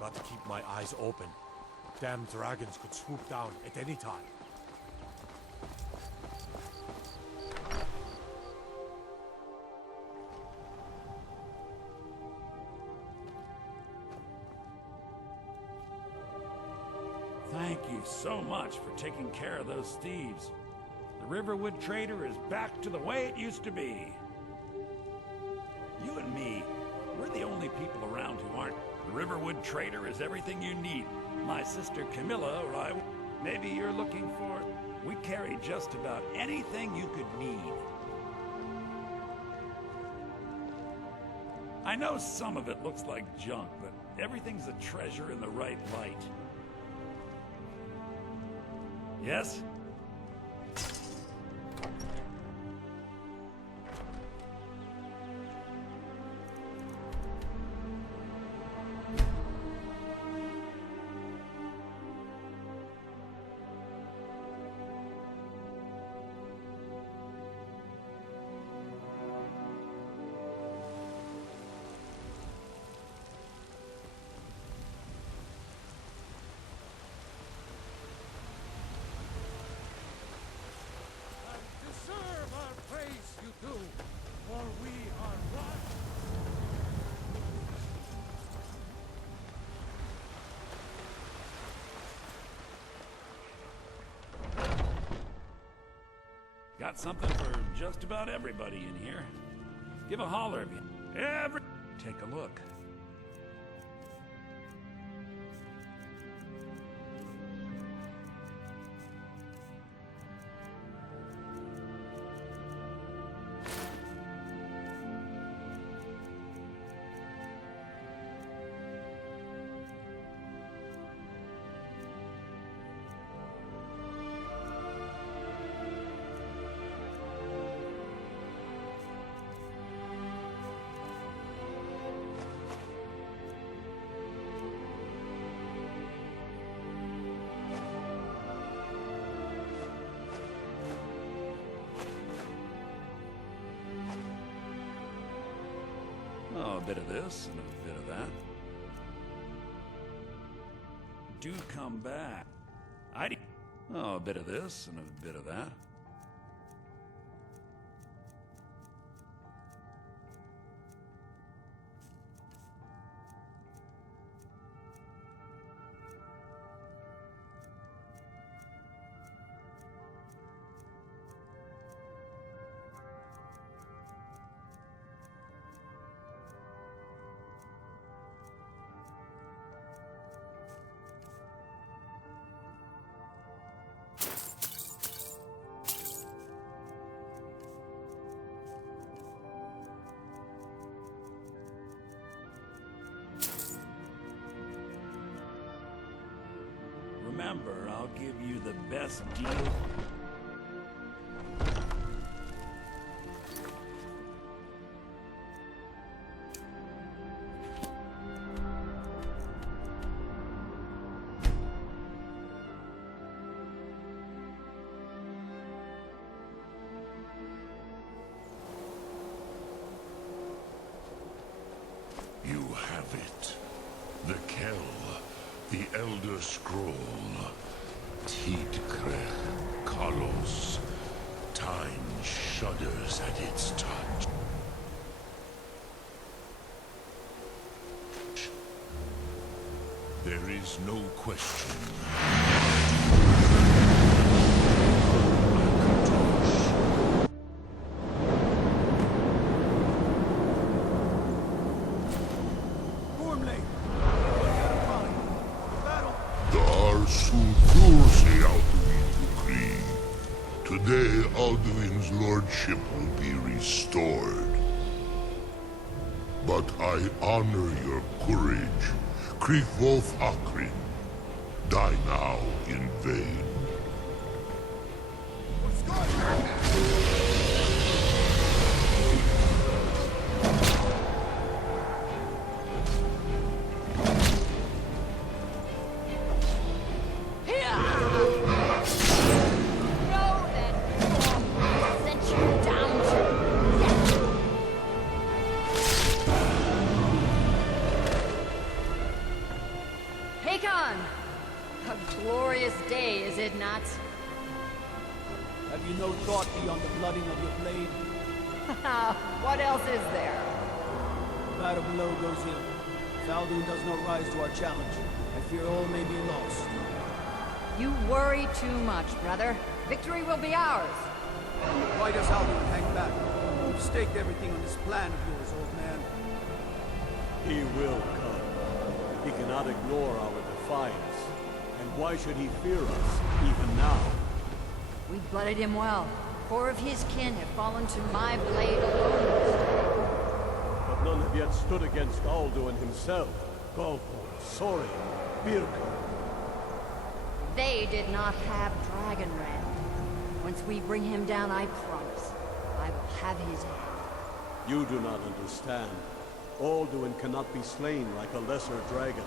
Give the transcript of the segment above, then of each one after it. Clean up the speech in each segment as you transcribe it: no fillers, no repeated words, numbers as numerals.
Got to keep my eyes open. Damn dragons could swoop down at any time. Thank you so much for taking care of those thieves. The Riverwood Trader is back to the way it used to be. You and me, we're the only people around who aren't. The Riverwood Trader is everything you need. My sister Camilla or I, maybe you're looking for... We carry just about anything you could need. I know some of it looks like junk, but everything's a treasure in the right light. Yes? Got something for just about everybody in here. Give a holler if you ever... Take a look. Oh, a bit of this and a bit of that. Do come back. Oh, a bit of this and a bit of that. Remember, I'll give you the best deal. You have it. The Kell. The Elder Scroll. Tidkrech Kalos. Time shudders at its touch. There is no question. Today, Alduin's lordship will be restored. But I honor your courage. Krithwolf Akrin. Die now in vain. thought beyond the blooding of your blade? What else is there? The battle below goes ill. If Alduin does not rise to our challenge, I fear all may be lost. You worry too much, brother. Victory will be ours. Why does Alduin hang back? You've staked everything on this plan of yours, old man. He will come. He cannot ignore our defiance. And why should he fear us, even now? We blooded him well. 4 of his kin have fallen to my blade alone this day. But none have yet stood against Alduin himself. Golfo, Sori, Birka. They did not have Dragonrand. Once we bring him down, I promise, I will have his head. You do not understand. Alduin cannot be slain like a lesser dragon.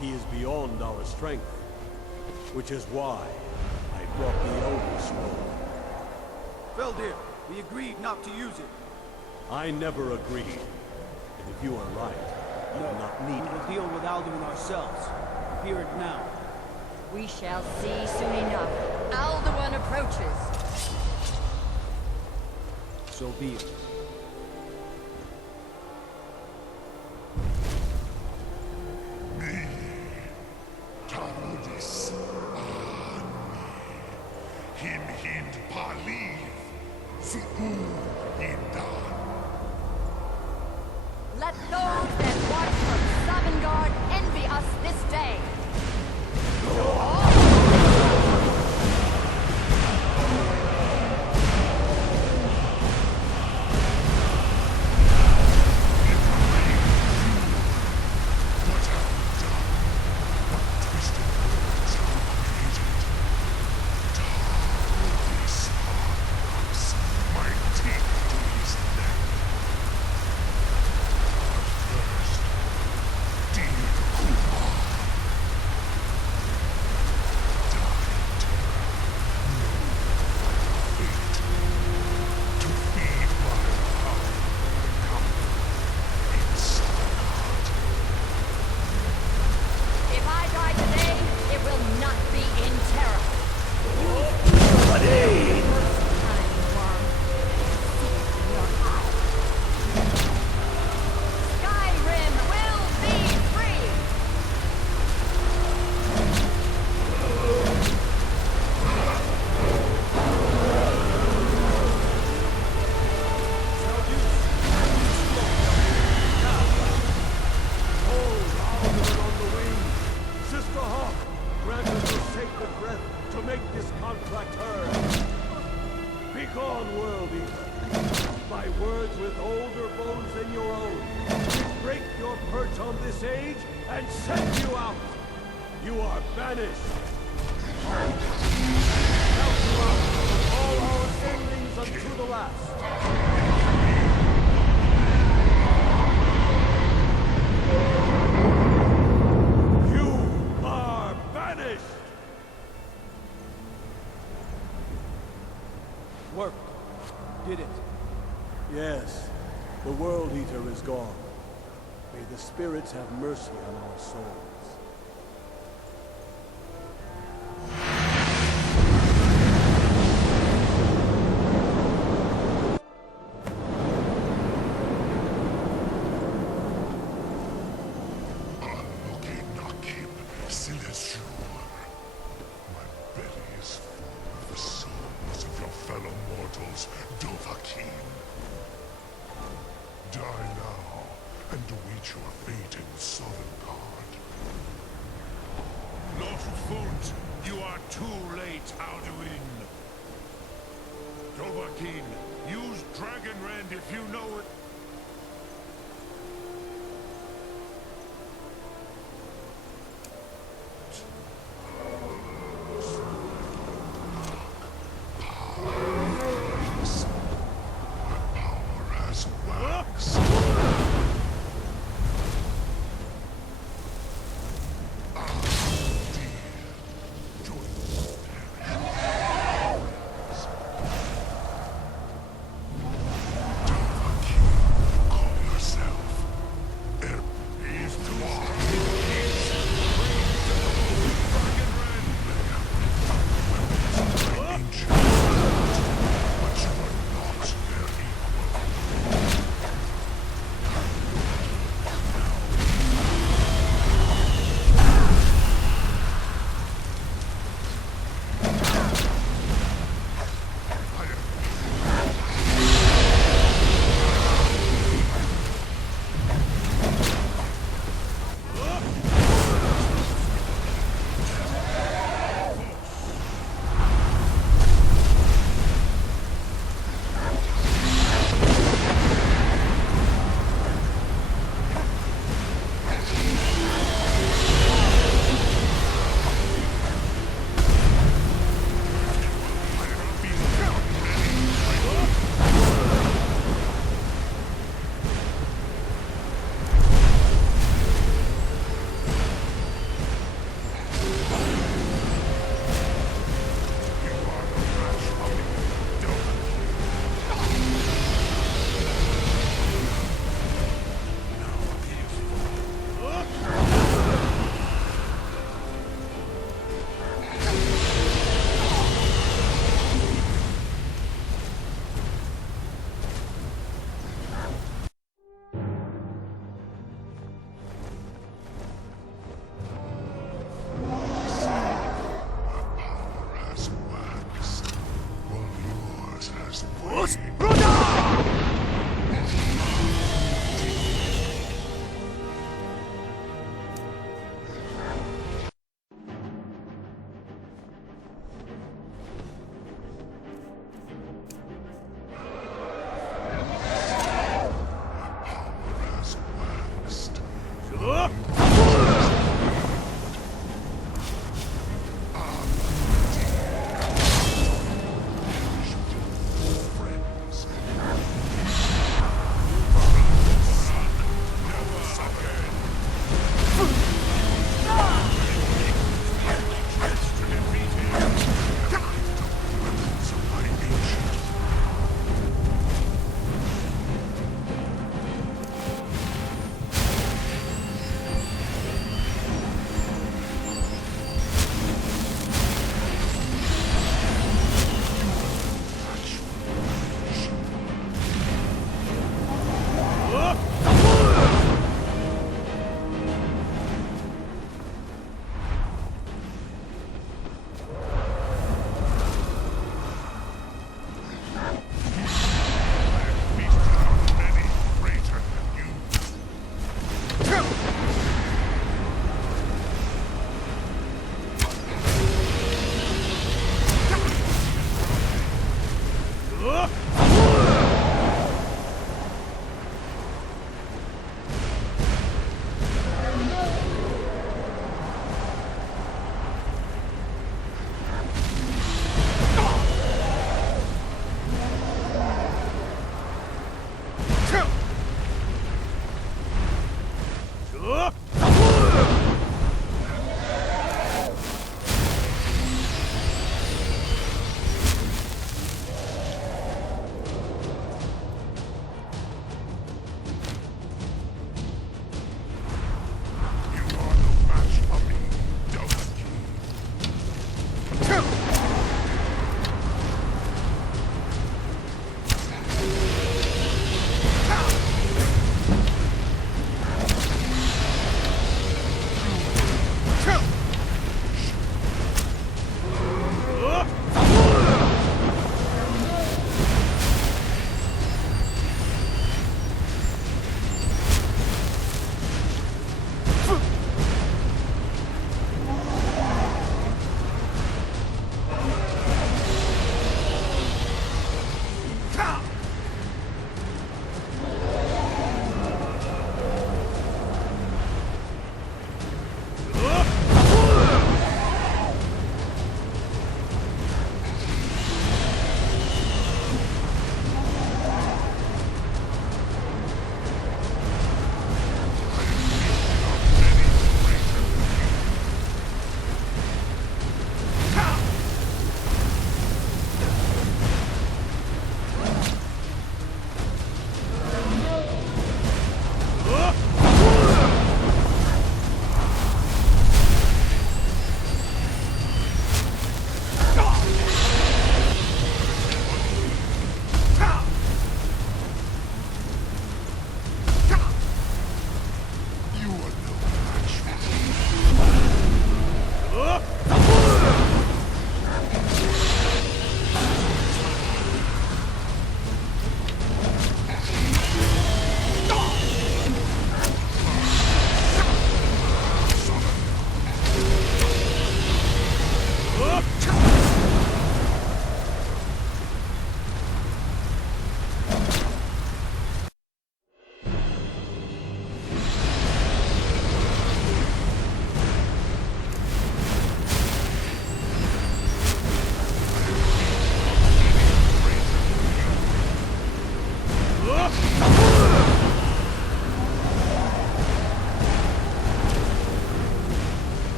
He is beyond our strength. Which is why I brought the Elder Scroll. Feldir, we agreed not to use it. I never agreed. And if you are right, you do not need We it. will deal with Alduin ourselves. Hear it now. We shall see soon enough. Alduin approaches. So be it. Taudis Him hind paliv, Su'u indan. Let those that watch from Sovngarde envy us this day. What have we done? What twisted words have we created? Taudis Arnax, my teeth to his neck. But first, dear Kumar, die terror, know fate. To feed my power and comfort in Sarnath. If I die today, it will not be in terror. Cunning worm. See it in your eye. Skyrim will be free! Hold Alduin on the wing! Sister Hawk, grant us your sacred breath to make this contract heard. Begone, World Eater! By words with older bones than your own, we break your perch on this age and send you out! You are banished! Now throughout, all our endings unto the last! You are banished! Work. Did it. Yes, the World Eater is gone. May the spirits have mercy on our souls. Anuki Nakib Silesur. My belly is full of the souls of your fellow mortals, Dovahkiin. Die now and await your fate in Sovngarde. Lord Fult, you are too late, Alduin. Dovahkiin, use Dragonrand if you know it. My power has waxed. Call yourself. He's too Ancient.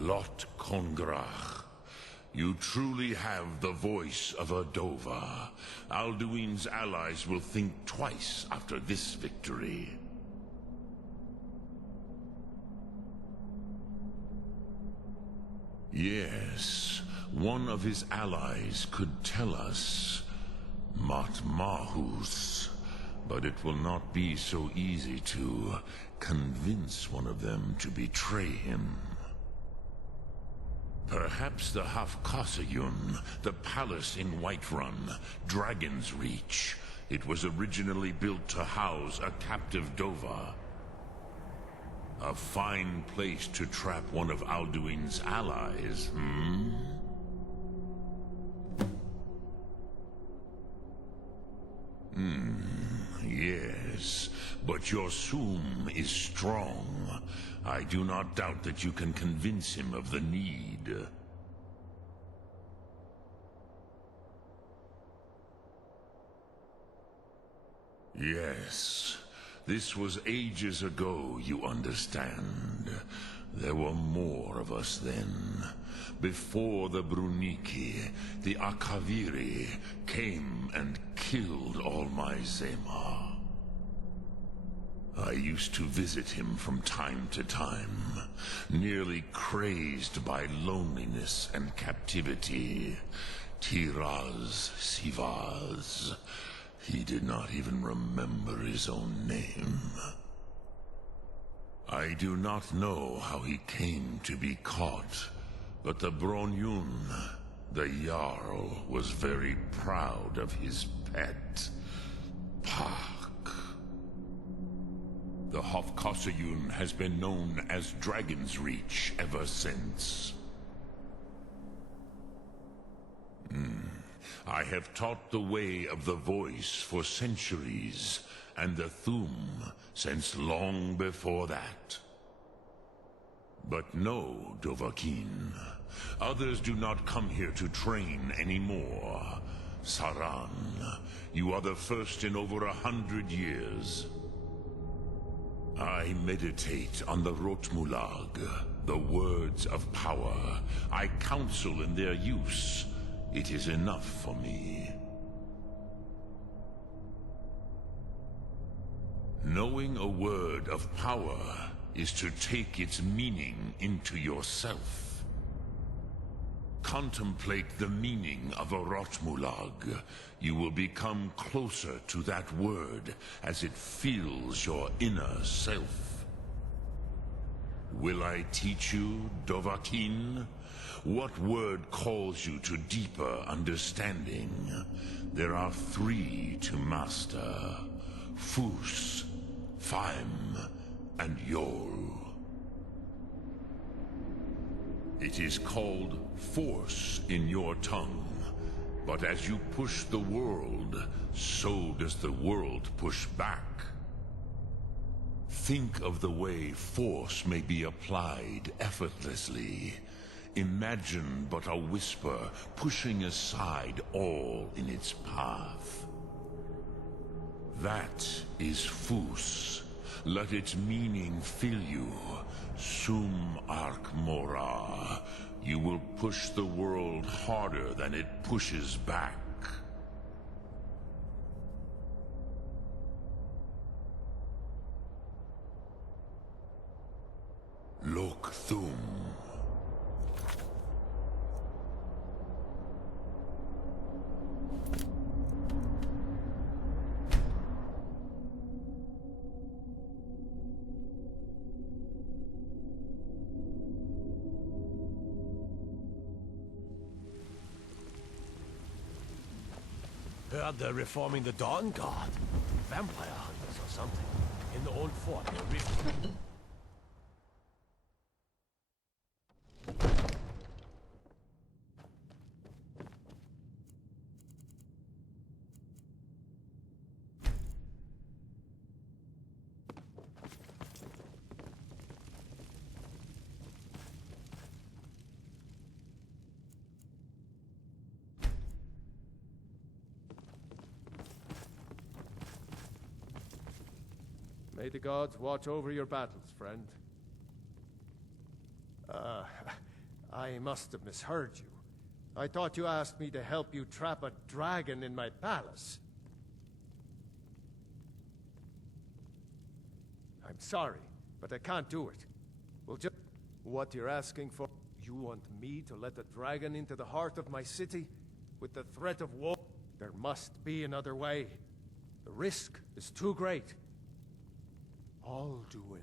Lot Kongrach. You truly have the voice of a Dova. Alduin's allies will think twice after this victory. Yes, one of his allies could tell us Matmahus, but it will not be so easy to convince one of them to betray him. Perhaps the Hafkasayun, the palace in Whiterun, Dragon's Reach. It was originally built to house a captive Dova. A fine place to trap one of Alduin's allies, hmm? Yes, but your Sum is strong. I do not doubt that you can convince him of the need. Yes. This was ages ago, you understand. There were more of us then. Before the Bruniki, the Akaviri came and killed all my Zema. I used to visit him from time to time, nearly crazed by loneliness and captivity. Tiraz Sivaz. He did not even remember his own name. I do not know how he came to be caught, but the Bronyun, the Jarl, was very proud of his pet, Pak. The Hofkossayun has been known as Dragon's Reach ever since. I have taught the way of the voice for centuries, and the Thum since long before that. But no, Dovahkiin. Others do not come here to train anymore. Saran, you are the first in over 100 years. I meditate on the Rotmulag, the words of power. I counsel in their use. It is enough for me. Knowing a word of power is to take its meaning into yourself. Contemplate the meaning of a Rotmulag. You will become closer to that word as it fills your inner self. Will I teach you, Dovahkiin? What word calls you to deeper understanding? There are 3 to master. Fus, Faim, and Yol. It is called force in your tongue, but as you push the world, so does the world push back. Think of the way force may be applied effortlessly. Imagine but a whisper pushing aside all in its path. That is Fus. Let its meaning fill you. Sum Ark Mora. You will push the world harder than it pushes back. Lok Thum. Heard they're reforming the Dawn Guard. Vampire hunters or something. In the old fort near Rift. May the gods watch over your battles, friend. I must have misheard you. I thought you asked me to help you trap a dragon in my palace. I'm sorry, but I can't do it. We'll just... What you're asking for? You want me to let a dragon into the heart of my city? With the threat of war? There must be another way. The risk is too great. Alduin,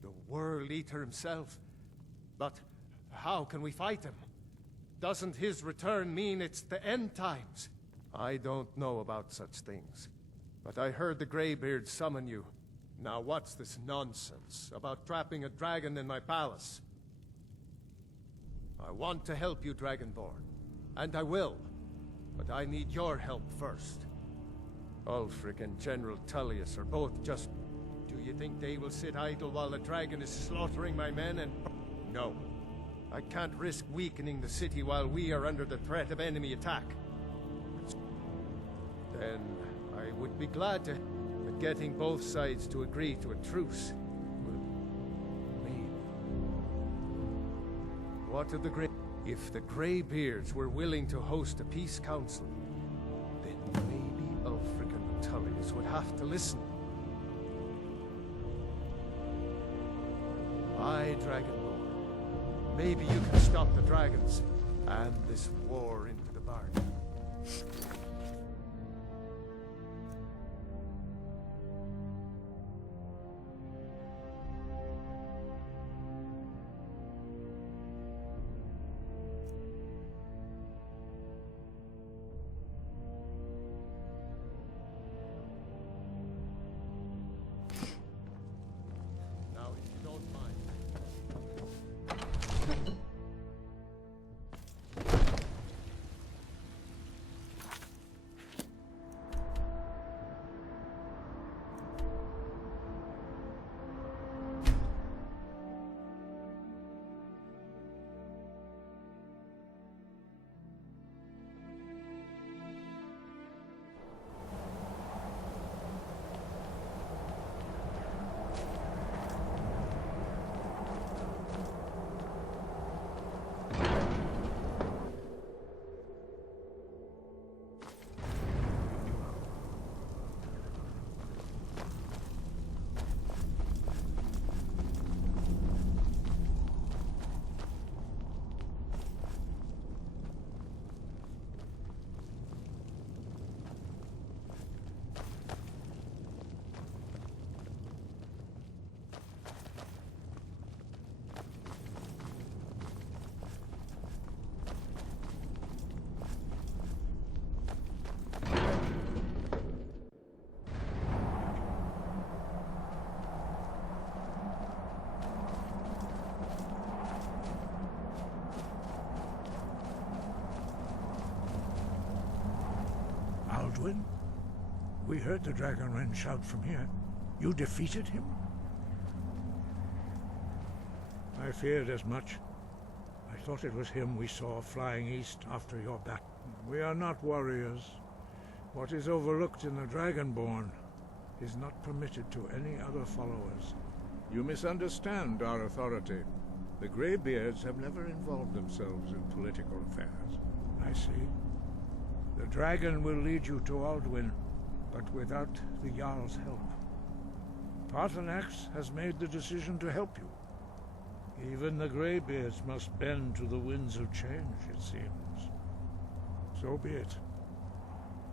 the World Eater himself. But how can we fight him? Doesn't his return mean it's the end times? I don't know about such things, but I heard the Greybeard summon you. Now what's this nonsense about trapping a dragon in my palace? I want to help you, Dragonborn, and I will, but I need your help first. Ulfric and General Tullius are both just... Do you think they will sit idle while the dragon is slaughtering my men and... No. I can't risk weakening the city while we are under the threat of enemy attack. Then I would be glad to... getting both sides to agree to a truce will mean. What did the Grey... If the Greybeards were willing to host a peace council, then maybe Ulfric and Tullius would have to listen. Aye, Dragonborn. Maybe you can stop the dragons and this war into the bargain. Now, if you don't mind. Alduin? We heard the Dragonren shout from here. You defeated him? I feared as much. I thought it was him we saw flying east after your battle. We are not warriors. What is overlooked in the Dragonborn is not permitted to any other followers. You misunderstand our authority. The Greybeards have never involved themselves in political affairs. I see. The dragon will lead you to Alduin, but without the Jarl's help. Paarthurnax has made the decision to help you. Even the Greybeards must bend to the winds of change, it seems. So be it.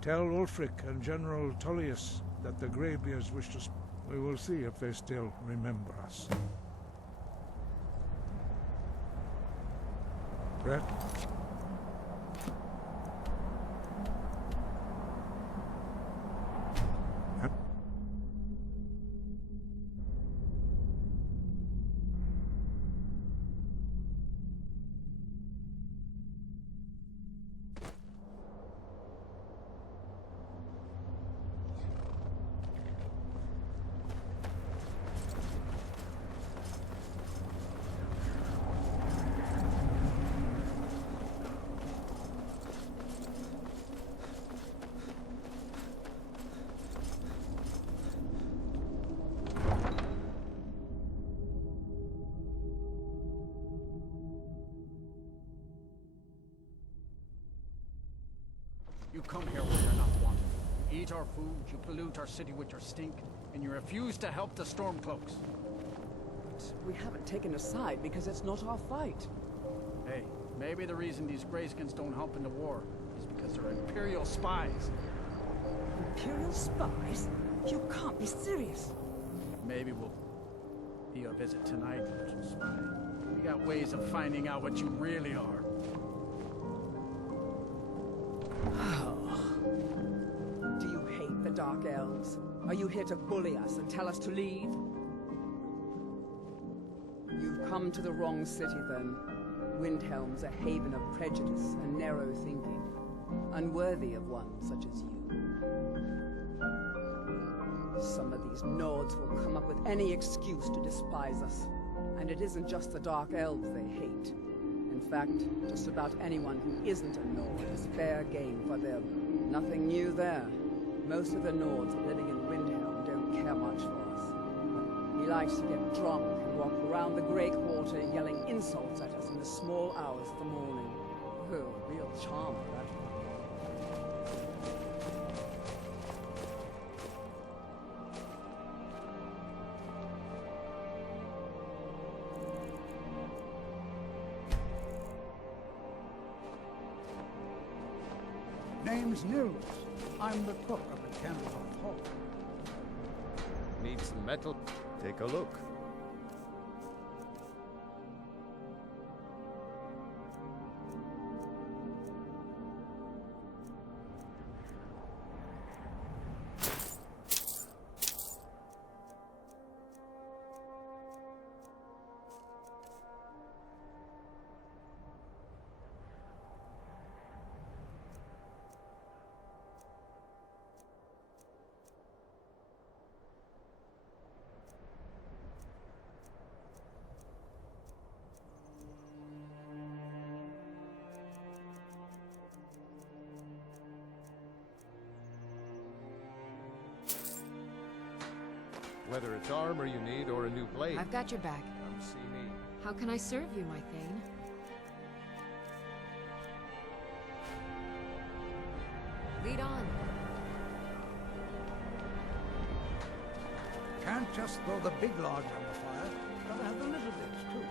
Tell Ulfric and General Tullius that the Greybeards wish to... We will see if they still remember us. Brett? You come here where you're not wanted. You eat our food, you pollute our city with your stink, and you refuse to help the Stormcloaks. But we haven't taken a side because it's not our fight. Hey, maybe the reason these Greyskins don't help in the war is because they're Imperial spies. Imperial spies? You can't be serious. Maybe we'll pay you a visit tonight, little spy. We got ways of finding out what you really are. Do you hate the Dark Elves? Are you here to bully us and tell us to leave? You've come to the wrong city, then. Windhelm's a haven of prejudice and narrow thinking, unworthy of one such as you. Some of these Nords will come up with any excuse to despise us. And it isn't just the Dark Elves they hate. In fact, just about anyone who isn't a Nord is fair game for them. Nothing new there. Most of the Nords living in Windhelm don't care much for us. He likes to get drunk and walk around the Grey Quarter yelling insults at us in the small hours of the morning. Oh, real charmer, that one. Name's Nils. I'm the cook of the Candlehearth Hall. Need some metal? Take a look. Whether it's armor you need or a new blade. I've got your back. Come see me. How can I serve you, my Thane? Lead on. Can't just throw the big logs on the fire. Gotta have the little bits, too.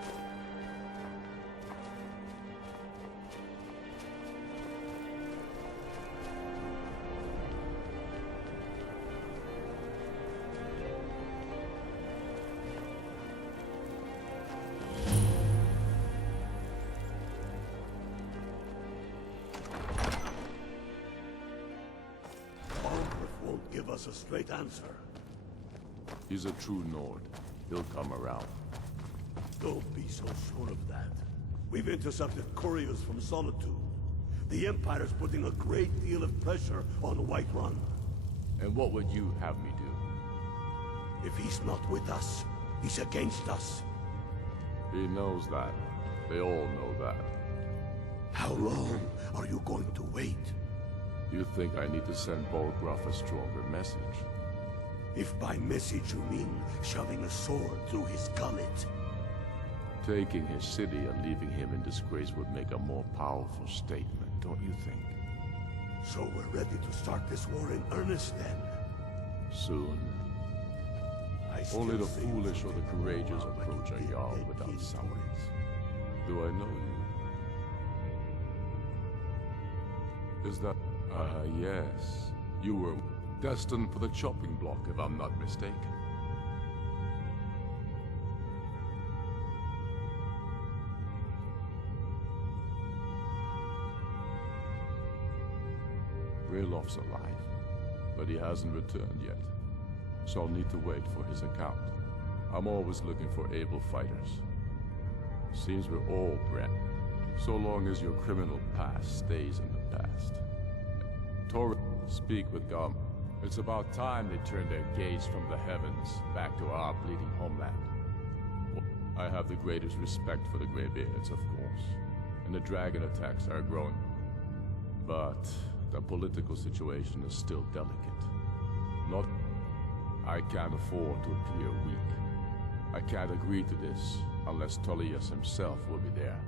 Won't give us a straight answer. He's a true Nord. He'll come around. Don't be so sure of that. We've intercepted couriers from Solitude. The Empire's putting a great deal of pressure on Whiterun. And what would you have me do? If he's not with us, he's against us. He knows that. They all know that. How long are you going to wait? You think I need to send Bolgraf a stronger message? If by message you mean shoving a sword through his gullet. Taking his city and leaving him in disgrace would make a more powerful statement, don't you think? So we're ready to start this war in earnest then? Soon. Only the foolish or the courageous approach a Jarl without summons. Do I know you? Is that... yes. You were destined for the chopping block, if I'm not mistaken. Rylof's alive, but he hasn't returned yet. So I'll need to wait for his account. I'm always looking for able fighters. Seems we're all bred, so long as your criminal past stays in the past. Tor, speak with Gum. It's about time they turned their gaze from the heavens back to our bleeding homeland. I have the greatest respect for the Greybeards, of course, and the dragon attacks are growing. But the political situation is still delicate. I can't afford to appear weak. I can't agree to this unless Tullius himself will be there.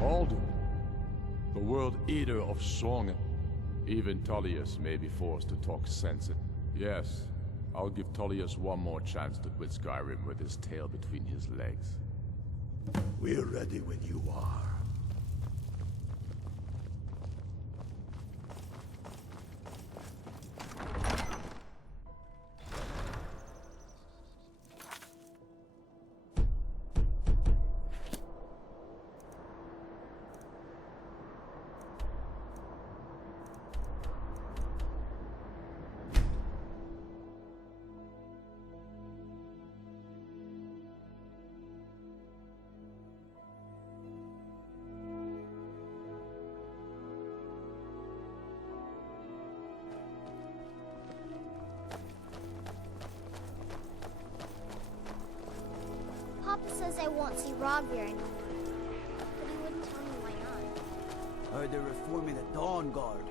Alduin, the world eater of song. Even Tullius may be forced to talk sense. Yes, I'll give Tullius one more chance to quit Skyrim with his tail between his legs. We're ready when you are. Papa says I won't see Rogvir anymore. But he wouldn't tell me why not. Heard they're reforming the Dawn Guard.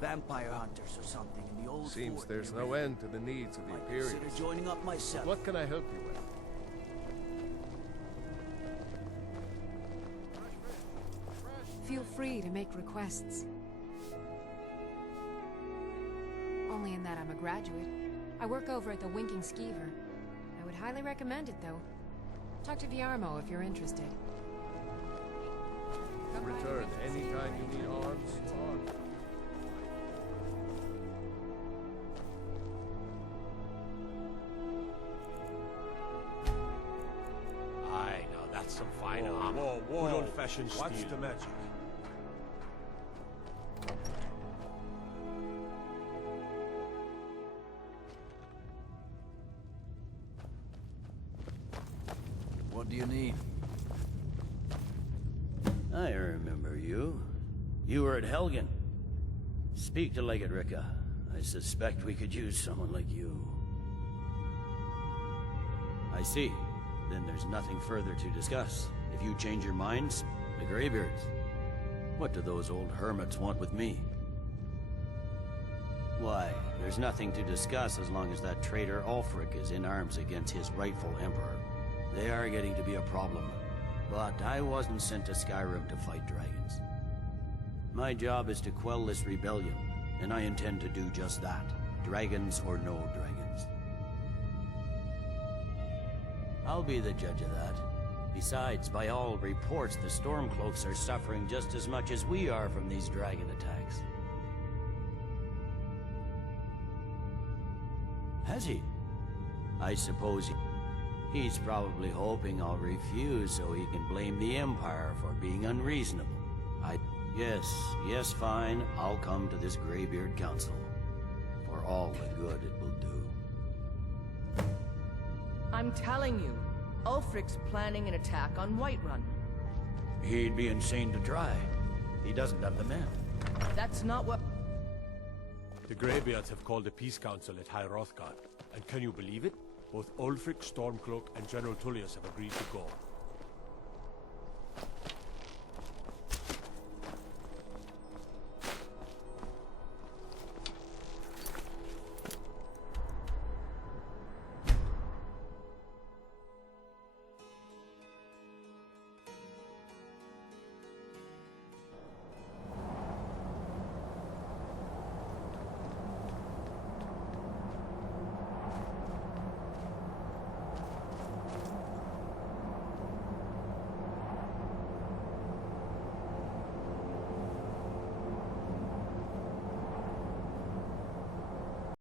vampire hunters or something in the old Seems fort there's near no River. end to the needs of the Might Imperials. consider joining up myself. What can I help you with? Feel free to make requests. Only in that I'm a graduate. I work over at the Winking Skeever. I would highly recommend it, though. Talk to Viarmo if you're interested. Return anytime you need arms. Aye, now that's some fine armor. Good old-fashioned steel. What's the magic? What do you need? I remember you. You were at Helgen. Speak to Legate Ricka. I suspect we could use someone like you. I see. Then there's nothing further to discuss. If you change your minds, the Greybeards. What do those old hermits want with me? Why, there's nothing to discuss as long as that traitor Ulfric is in arms against his rightful emperor. They are getting to be a problem. But I wasn't sent to Skyrim to fight dragons. My job is to quell this rebellion, and I intend to do just that. Dragons or no dragons. I'll be the judge of that. Besides, by all reports, the Stormcloaks are suffering just as much as we are from these dragon attacks. Has he? I suppose he's probably hoping I'll refuse so he can blame the Empire for being unreasonable. Yes, fine. I'll come to this Greybeard Council. For all the good it will do. I'm telling you, Ulfric's planning an attack on Whiterun. He'd be insane to try. He doesn't have the men. That's not what... The Greybeards have called a peace council at High Hrothgar, and can you believe it? Both Ulfric, Stormcloak, and General Tullius have agreed to go.